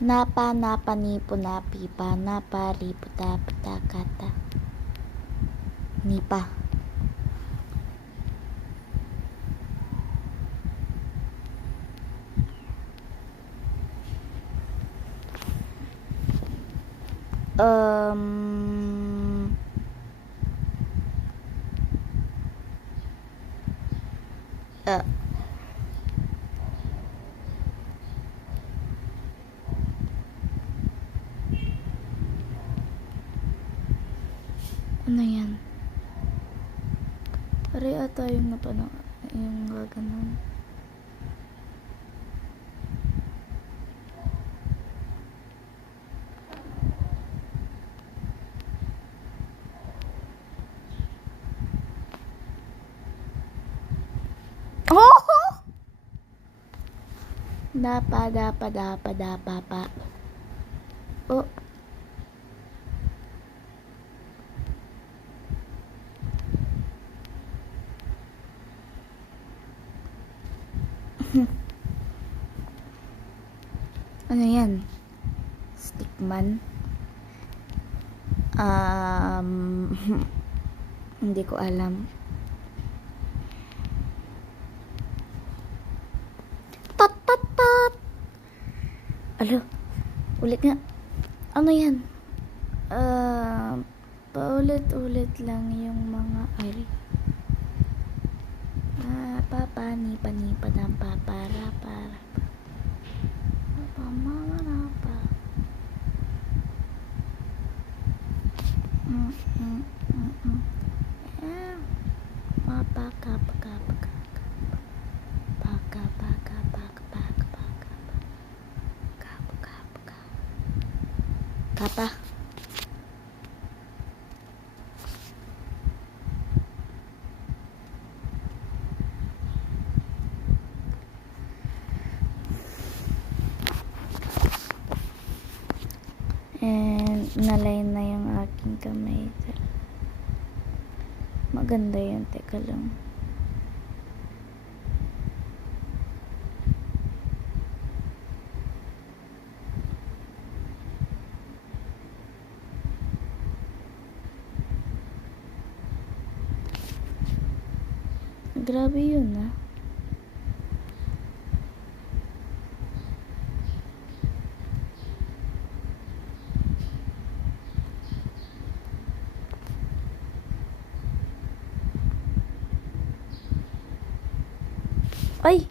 Napa, napa, nipo, napipa, napa, ripo, tapa, takata. Nipa. Ano yan? Pare ata yung yung gaganon. Oh! Dapa, dapa, dapa, dapa, pa. Oh. Ano yan? Stickman? Hindi ko alam. Tot, tot, tot! Alo, ulit nga. Ano yan? Paulit-ulit lang yung mga papa, nipa, nipa, dampa, para. Papa, mama, napa. Mapa, kapa, kapa, kapa. Paka, paka, paka, paka, paka. Kapa, kapa, kapa. Kapa. And nalay na yung aking kamay. Maganda yun. Teka lang. Grabe yun ah. Ay!